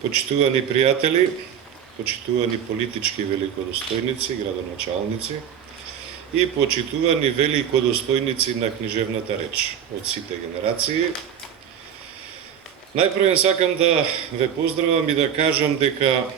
Почитувани пријатели, почитувани политички великодостојници, градоначалници и почитувани великодостојници на книжевната реч од сите генерации. Најпрвен сакам да ве поздравам и да кажам дека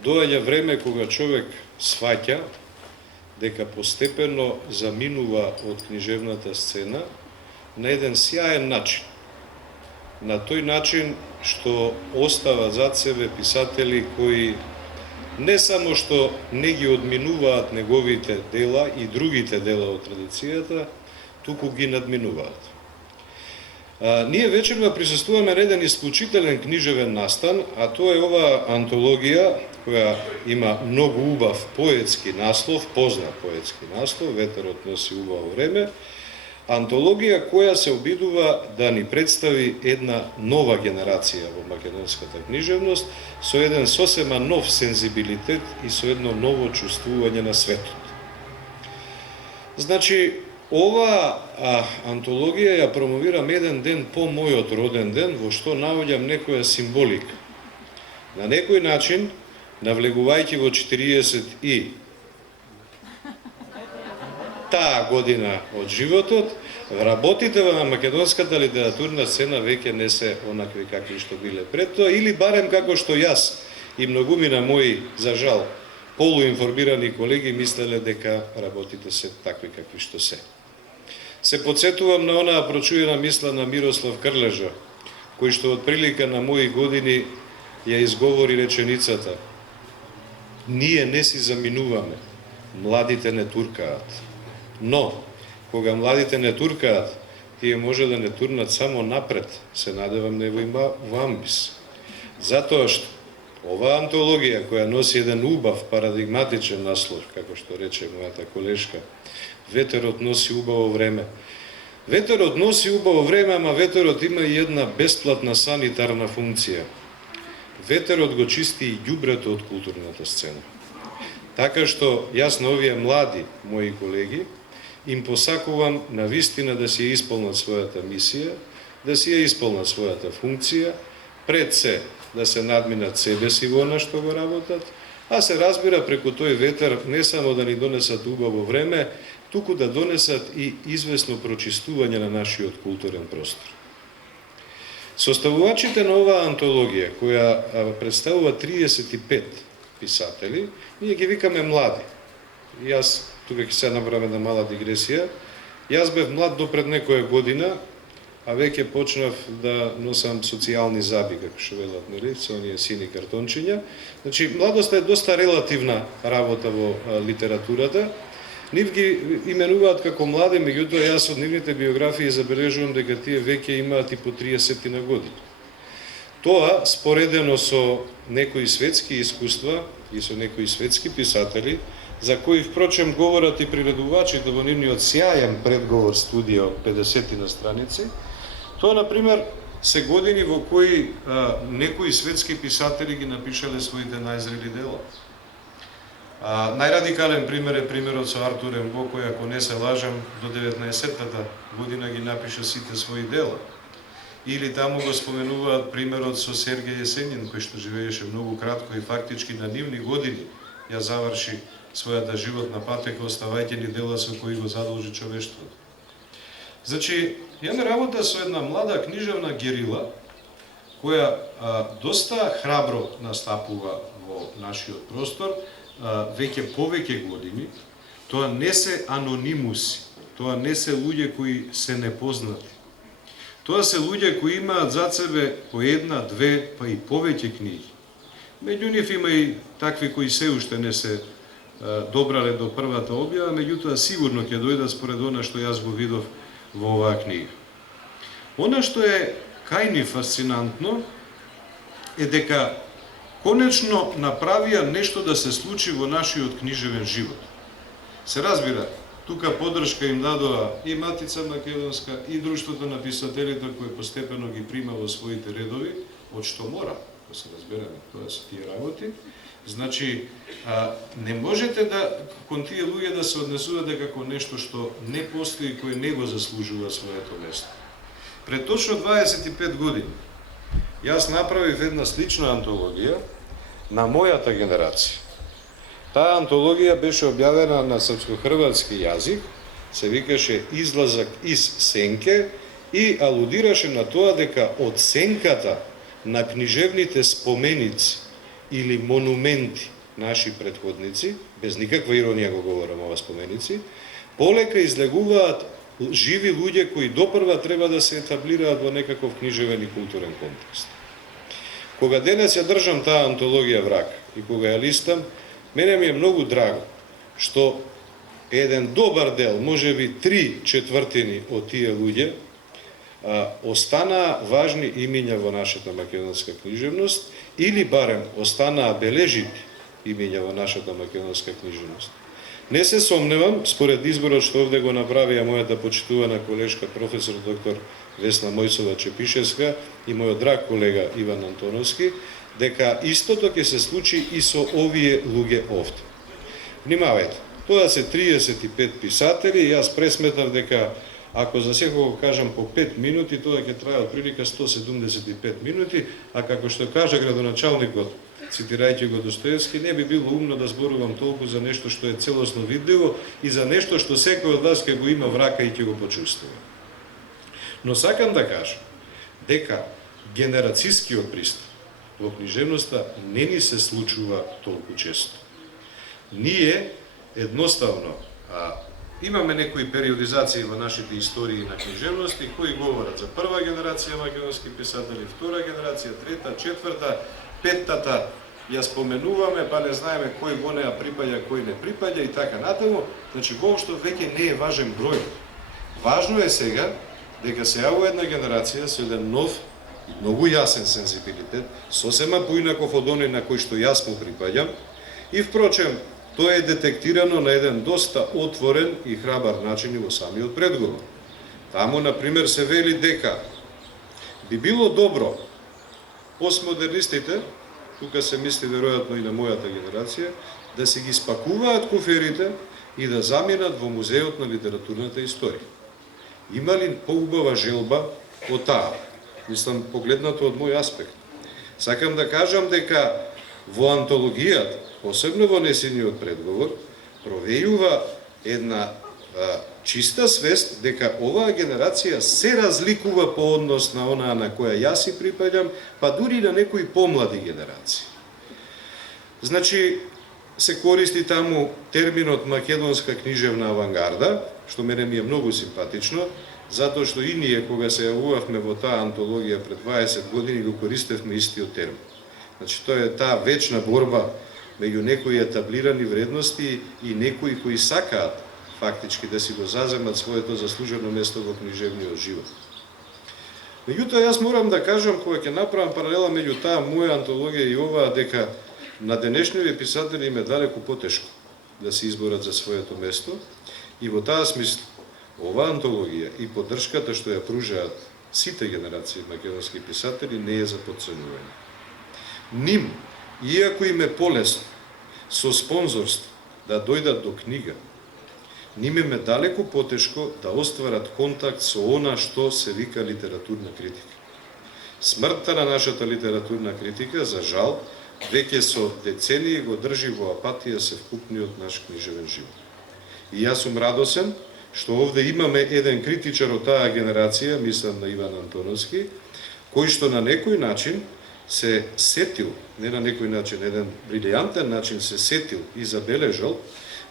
доаѓа време кога човек сваќа дека постепено заминува од книжевната сцена на еден сјаен начин. На тој начин што остава зад себе писатели кои не само што не ги одминуваат неговите дела и другите дела од традицијата, туку ги надминуваат. Ние вечерва присуствуваме на еден исклучителен книжевен настан, а тоа е оваа антологија која има многу убав поетски наслов, познат поетски наслов, Ветерот носи убаво време, антологија која се обидува да ни представи една нова генерација во македонската книжевност со еден сосема нов сензибилитет и со едно ново чувствување на светот. Значи, ова антологија ја промовирам еден ден по мојот роден ден, во што наоѓам некоја символика. На некој начин, навлегувајќи во 40 и таа година од животот, работите на македонската литературна сцена веќе не се онакви какви што биле пред тоа, или барем како што јас и многумина мои, за жал, полуинформирани колеги мислеле дека работите се такви какви што се. Се подсетувам на онаа прочуена мисла на Мирослав Крлежа, кој што од прилика на мои години ја изговори реченицата: ние не си заминуваме, младите не туркаат. Но, кога младите не туркаат, тие може да не турнат само напред, се надевам не во амбис. Затоа што оваа антологија, која носи еден убав, парадигматичен наслов, како што рече мојата колешка, Ветерот носи убаво време. Ветерот носи убаво време, ама ветерот има и една бесплатна санитарна функција. Ветерот го чисти и ѓубрето од културната сцена. Така што јас на овие млади мои колеги им посакувам на вистина да си ја исполнат својата мисија, да си ја исполнат својата функција, пред се да се надминат себе си во она што го работат, а се разбира преку тој ветер не само да ни донесат убаво време, туку да донесат и известно прочистување на нашиот културен простор. Составувачите на оваа антологија, која представува 35 писатели, ние ги викаме млади. Јас тука ќе се направам една мала дигресија. Јас бев млад до пред некоја година, а веќе почнав да носам социјални заби, како што велат, нели, со оние сини картончиња. Значи, младоста е доста релативна работа во литературата. Нив ги именуваат како млади, меѓутоа јас од нивните биографии забележувам дека тие веќе имаат и по 30 на години. Тоа, споредено со некои светски искуства и со некои светски писатели, за кои впрочем говорат и приредувачите во нивниот сјаен предговор студија од 50 на страници, тоа, например, се години во кои некои светски писатели ги напишале своите најзрели дела. Најрадикален пример е примерот со Артур Рембо, кој, ако не се лажам, до 19-та година ги напиша сите своји дела. Или таму го споменуваат примерот со Сергеј Есенин, кој што живееше многу кратко и фактички на нивни години ја заврши својата животна патека, оставајќи ни дела со кои го задолжи човештвото. Значи, имаме работа со една млада книжевна герила, која доста храбро настапува во нашиот простор, веќе повеќе години. Тоа не се анонимуси, тоа не се луѓе кои се непознати. Тоа се луѓе кои имаат зад себе по една, две, па и повеќе книги. Меѓу нив има и такви кои се уште не се добрале до првата објава, меѓутоа сигурно ќе дојдат според она што јас го видов во оваа книга. Она што е кај ни фасцинантно е дека конечно направија нешто да се случи во нашиот книжевен живот. Се разбира, тука поддршка им дадоа и Матица Македонска, и Друштвото на писателите, кој постепено ги прима во своите редови, од што мора, да се разбереме, тоа се тие работи. Значи, не можете да кон тие луѓе да се однесувате како нешто што не постои, кој не го заслужува своето место. Пред точно 25 години Јас направив една слична антологија на мојата генерација. Таа антологија беше објавена на српско-хрватски јазик, се викаше Излазак из сенке и алудираше на тоа дека од сенката на книжевните споменици или монументи наши претходници, без никаква иронија го говорам ова споменици, полека излегуваат живи луѓе кои допрва треба да се етаблираат во некаков книжевен и културен контекст. Кога денес ја држам таа антологија Врак и кога ја листам, мене ми е многу драго што еден добар дел, можеби 3/4 од тие луѓе, останаа важни имиња во нашата македонска книжевност или барем останаа бележити имиња во нашата македонска книжевност. Не се сомневам, според изборот што овде го направија мојата почитувана колешка професор доктор Весна Мојсова Чепишевска и мојот драг колега Иван Антоновски, дека истото ќе се случи и со овие луѓе овде. Внимавајте, тоа се 35 писатели, јас пресметав дека ако за секого кажам по 5 минути, тоа ќе трае отприлика 175 минути, а како што кажа градоначалникот, цитирајќи го Достоевски, не би било умно да зборувам толку за нешто што е целосно видливо и за нешто што секој од вас ќе го има врака и ќе го почувствува. Но сакам да кажам дека генерацијскиот пристап во книжевноста не ни се случува толку често. Ние едноставно имаме некои периодизации во нашите истории на книжевности кои говорат за прва генерација македонски писатели, втора генерација, трета, четврта, петтата ја споменуваме, па не знаеме кој во неа припаѓа, кој не припаѓа и така натаму. Значи, воопшто веќе не е важен број. Важно е сега дека се јавува една генерација со еден нов и многу јасен сензибилитет, сосема поинаков од оној на кој што јас му припаѓам, и впрочем, тоа е детектирано на еден доста отворен и храбар начин и во самиот предговор. Таму, например, се вели дека би било добро постмодернистите, тука се мисли веројатно и на мојата генерација, да се ги спакуваат куферите и да заминат во музеот на литературната историја. Има ли поубава желба од таа? Мислам, погледнато од мој аспект. Сакам да кажам дека во антологијата, посебно во несениот предговор, провејува една чиста свест дека оваа генерација се разликува по однос на онаа на која јас си припаѓам, па дури на некои помлади генерации. Значи, се користи таму терминот македонска книжевна авангарда, што мене ми е многу симпатично, затоа што и ние, кога се јавувавме во таа антологија пред 20 години, го користевме истиот термин. Значи, тоа е таа вечна борба меѓу некои етаблирани вредности и некои кои сакаат фактички да си го заземат своето заслужено место во книжевниот живот. Меѓутоа, јас морам да кажам, кога ќе направам паралела меѓу таа моја антологија и оваа, дека на денешниви писатели им е далеку потешко да се изборат за своето место и во таа смисла оваа антологија и поддршката што ја пружаат сите генерации македонски писатели не е за потценување. Ним, иако им е полесно со спонзорство да дојдат до книга, ним им е далеку потешко да остварат контакт со она што се вика литературна критика. Смртта на нашата литературна критика, за жал, веќе со децении го држи во апатија севкупниот наш книжевен живот. И јас сум радосен што овде имаме еден критичар од таа генерација, мислам на Иван Антоновски, кој што на некој начин се сетил, не на некој начин, еден брилијантен начин се сетил и забележал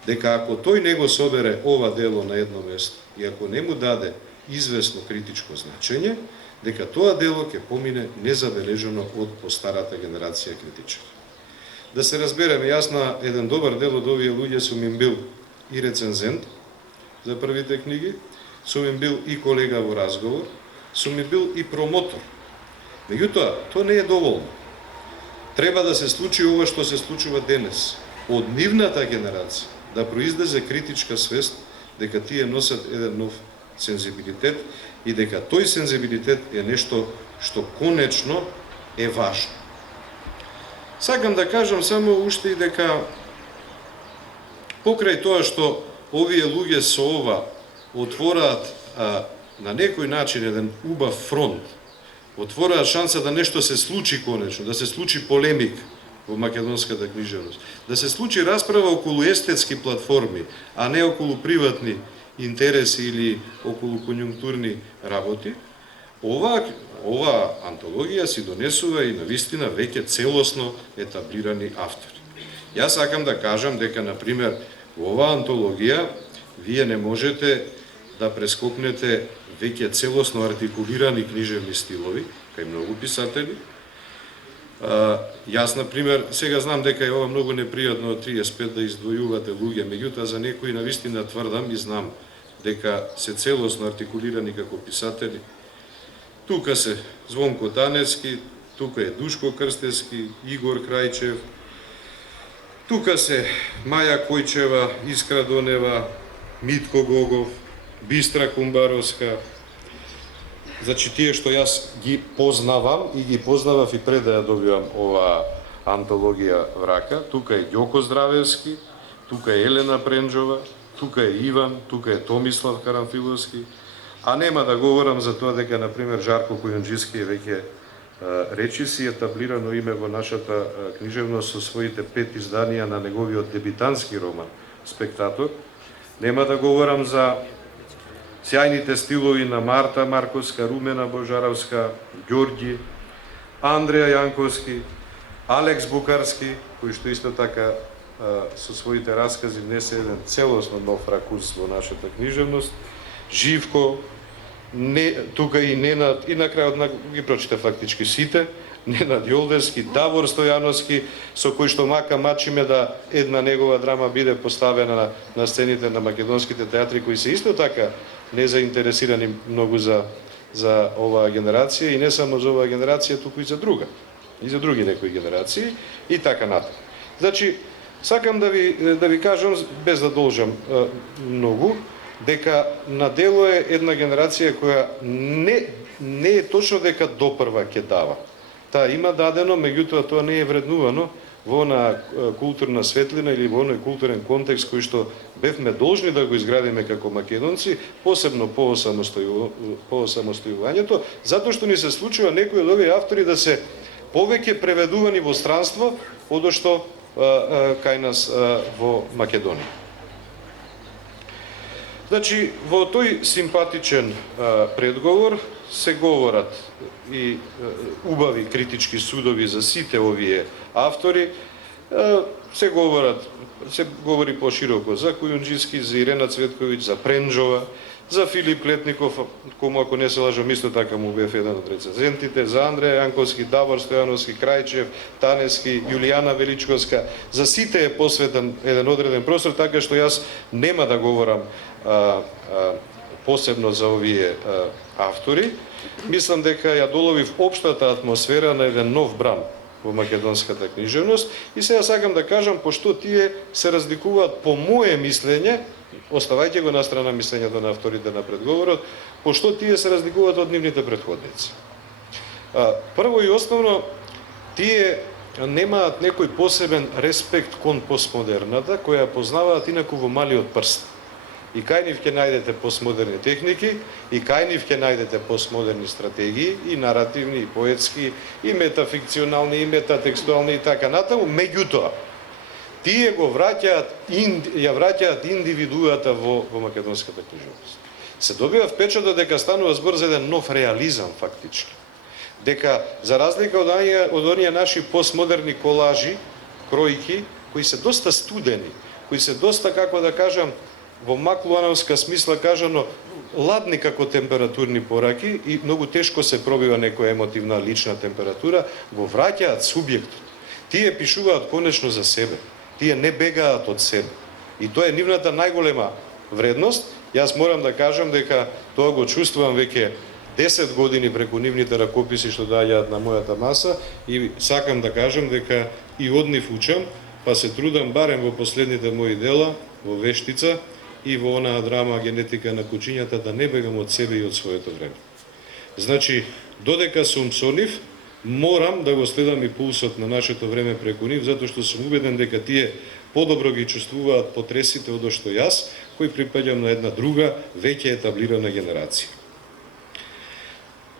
дека ако тој не го собере ова дело на едно место и ако не му даде известно критичко значење, дека тоа дело ќе помине незабележано од постарата генерација критичари. Да се разбереме, јас на еден добар дел од овие луѓе сум им бил и рецензент за првите книги, сум им бил и колега во разговор, сум им бил и промотор. Меѓутоа, тоа не е доволно. Треба да се случи ова што се случува денес. Од нивната генерација да произлезе критичка свест дека тие носат еден нов сензибилитет и дека тој сензибилитет е нешто што конечно е важно. Сакам да кажам само уште и дека покрај тоа што овие луѓе со ова отвораат на некој начин еден убав фронт отвораа шанса да нешто се случи конечно, да се случи полемик во македонската книжевност, да се случи расправа околу естетски платформи, а не околу приватни интереси или околу конјунктурни работи, ова антологија си донесува и навистина веќе целосно етаблирани автори. Јас сакам да кажам дека, например, во оваа антологија вие не можете да прескокнете веќе целосно артикулирани книжевни стилови, кај многу писатели. Јас, например, сега знам дека е ова многу непријатно од 35 да издвојувате луѓе, меѓутоа за некои навистина тврдам и знам дека се целосно артикулирани како писатели. Тука се Звонко Таневски, тука е Душко Крстевски, Игор Крајчев, тука се Маја Којчева, Искра Донева, Митко Гогов, Бистра Кумбаровска. Значи тие што јас ги познавам и ги познавав и пред да ја добивам оваа антологија Врака. Тука е Ѓоко Здравевски, тука е Елена Пренџова, тука е Иван, тука е Томислав Карамфиловски. А нема да говорам за тоа дека, например, Жарко Којунџиски е веќе речиси етаблирано име во нашата книжевност со своите 5 изданија на неговиот дебитантски роман Спектатор. Нема да говорам за сјајните стилови на Марта Марковска, Румена Божаровска, Ѓорѓи, Андреја Јанковски, Алекс Букарски, кој што исто така со своите раскази внесе еден целосно нов ракурс во нашата книжевност, Живко, тука и Ненад, и на крајот ги прочита фактички сите, Ненад Јолдевски, Давор Стојановски, со кој што мака мачиме да една негова драма биде поставена на сцените на македонските театри, кои се исто така незаинтересирани многу за оваа генерација, и не само за оваа генерација, туку и за друга, и за други некои генерации, и така натаму. Значи, сакам да ви кажам, без да должам многу, дека на дело е една генерација која не е точно дека допрва ќе дава. Таа има дадено, меѓутоа тоа не е вреднувано во на културна светлина или во оној културен контекст кој што бевме должни да го изградиме како македонци, посебно по осамостојувањето, затоа што ни се случува некои од овие автори да се повеќе преведувани во странство одошто кај нас во Македонија. Значи, во тој симпатичен предговор се говорат и убави критички судови за сите овие автори, се говори пошироко за Којунџиски, за Ирена Цветковиќ, за Пренџова, за Филип Клетников, кому ако не се лажам исто така му бев еден од рецензентите, за Андреја Јанковски, Давор Стојановски, Крајчев, Таневски, Јулијана Величковска. За сите е посветен еден одреден простор, така што јас нема да говорам посебно за овие автори. Мислам дека ја доловив општата атмосфера на еден нов бран во македонската книжевност, и сега сакам да кажам пошто тие се разликуваат по мое мислење, оставајќи го на страна мислењето на авторите на предговорот, пошто тие се разликуваат од нивните претходници. Прво и основно, тие немаат некој посебен респект кон постмодерната, која познаваат инаку во малиот прст. И кај нив ќе најдете постмодерни техники, и кај нив ќе најдете постмодерни стратегии, и наративни, и поетски, и метафикционални, и метатекстуални, и така натаму. Меѓутоа, тие ја враќаат индивидуата во македонската книжевност. Се добива впечаток дека станува збор за еден нов реализам фактички. Дека за разлика од оние наши постмодерни колажи, кројки, кои се доста студени, кои се доста, како да кажам, во маклуановска смисла кажано, ладни како температурни пораки и многу тешко се пробива некоја емотивна лична температура, го враќаат субјектот. Тие пишуваат конечно за себе. Тие не бегаат од себе. И тоа е нивната најголема вредност. Јас морам да кажам дека тоа го чувствувам веќе 10 години преку нивните ракописи што доаѓаат на мојата маса, и сакам да кажам дека и од нив учам, па се трудам барем во последните мои дела, во Вештица и во онаа драма Генетика на кучињата, да не бегам од себе и од своето време. Значи, додека сум со нив, морам да го следам и пулсот на нашето време преку нив, затоа што сум убеден дека тие подобро ги чувствуваат потресите од што јас, кој припаѓам на една друга, веќе етаблирана генерација.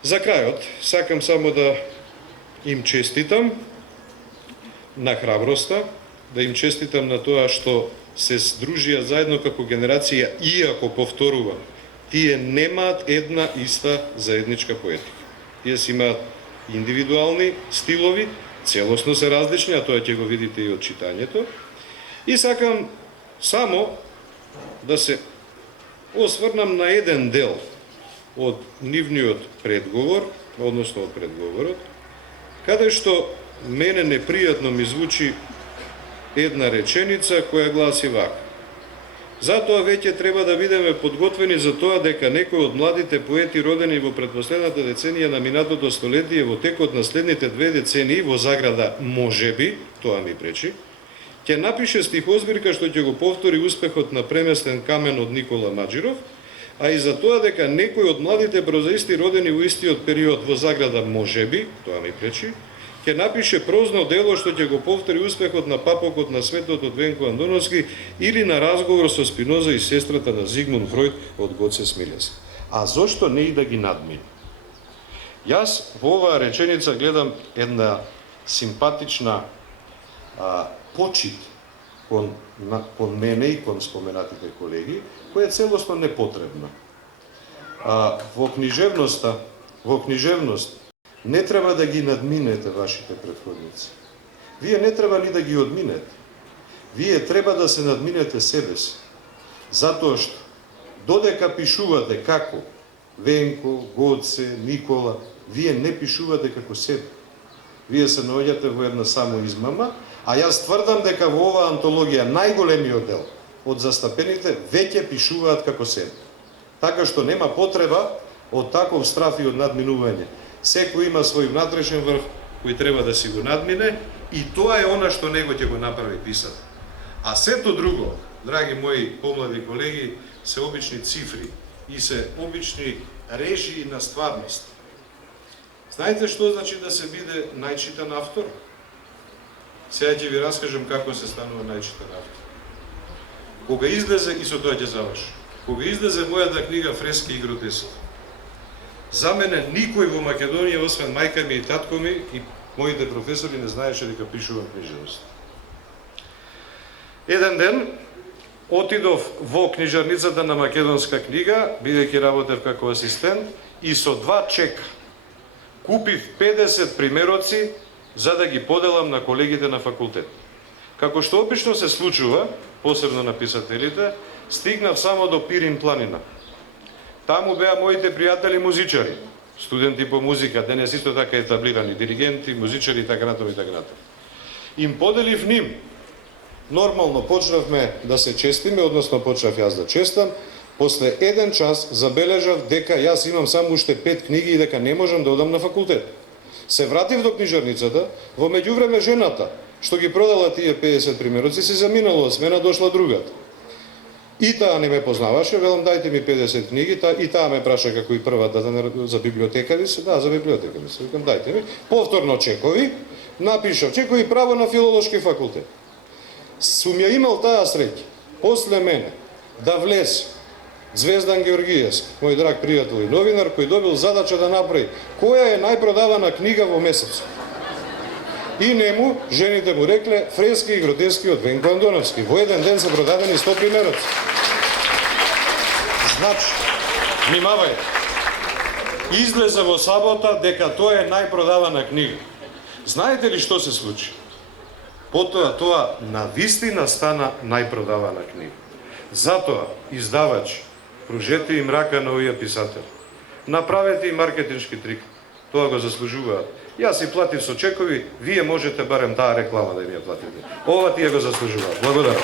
За крајот, сакам само да им честитам на храброста, да им честитам на тоа што се сдружија заедно како генерација, иако повторувам, тие немаат една иста заедничка поетика. Тие си имаат индивидуални стилови, целосно се различни, а тоа ќе го видите и од читањето. И сакам само да се осврнам на еден дел од нивниот предговор, односно од предговорот, каде што мене непријатно ми звучи една реченица која гласи вака: затоа веќе треба да бидеме подготвени за тоа дека некои од младите поети родени во предпоследната деценија на минатото столетие во текот на следните 2 децении, во заграда можеби, тоа ми пречи, ќе напише стихозбирка што ќе го повтори успехот на Преместен камен од Никола Маџиров, а и за тоа дека некои од младите прозаисти родени во истиот период во заграда можеби, тоа ми пречи, ќе напише прозно дело што ќе го повтори успехот на папокот на светот од Венко Андоновски или на разговор со Спиноза и сестрата на Зигмунд Фројд од Гоце Смилевски. А зошто не и да ги надмине? Јас во оваа реченица гледам една симпатична почит кон мене и кон споменатите колеги, која е целосно непотребна. Во книжевност не треба да ги надминете вашите претходници. Вие не треба ни да ги одминете. Вие треба да се надминете себе си. Затоа што додека пишувате како Венко, Гоце, Никола, вие не пишувате како себе. Вие се наоѓате во една самоизмама, а јас тврдам дека во оваа антологија најголемиот дел од застапените веќе пишуваат како себе. Така што нема потреба од таков страф и од надминување. Секој има свој внатрешен врв кој треба да си го надмине и тоа е она што него ќе го направи писат. А сето друго, драги мои помлади колеги, се обични цифри и се обични режии на стварност. Знаете што значи да се биде најчитан автор? Сега ќе ви раскажам како се станува најчитан автор. Кога излезе, и со тоа ќе завршам, кога излезе мојата книга Фрески и гротески, за мене никој во Македонија, освен мајка ми и татко ми и моите професори, не знаеше дека пишувам книжевност. Еден ден отидов во книжарницата на Македонска книга, бидејќи работев како асистент, и со 2 чека купив 50 примероци за да ги поделам на колегите на факултет. Како што обично се случува, посебно на писателите, стигнав само до Пирин планина. Таму беа моите пријатели музичари, студенти по музика, денес исто така етаблирани, диригенти, музичари и така натаму и така натаму. Им поделив ним. Нормално почнавме да се честиме, односно почнав јас да честам. После 1 час забележав дека јас имам само уште 5 книги и дека не можам да одам на факултет. Се вратив до книжарницата, во меѓувреме жената, што ги продала тие 50 примероци, се заминала од смена, дошла другата. И таа не ме познаваше, велам дајте ми 50 книги, и таа ме праша како и првата за библиотека ви се, да, за библиотека ви се, викам дајте ми. Повторно чекови, напишав чекови право на филолошки факултет. Сум ја имал таа среќа, после мене, да влезе Звездан Георгиевски, мој драг пријател и новинар, кој добил задача да направи која е најпродавана книга во месец. И нему, жените му рекле, Фрески и гротески од Венко Андоновски. Во еден ден се продадени 100 примероци. Значи, внимавај, излезе во сабота дека тоа е најпродавана книга. Знаете ли што се случи? Потоа тоа навистина стана најпродавана книга. Затоа, издавач, пружете им рака на овие писатели. Направете им маркетиншки трик. Тоа го заслужуваат. Јас и платив со чекови, вие можете барем таа реклама да им ја платите. Ова тие го заслужуваат. Благодарам.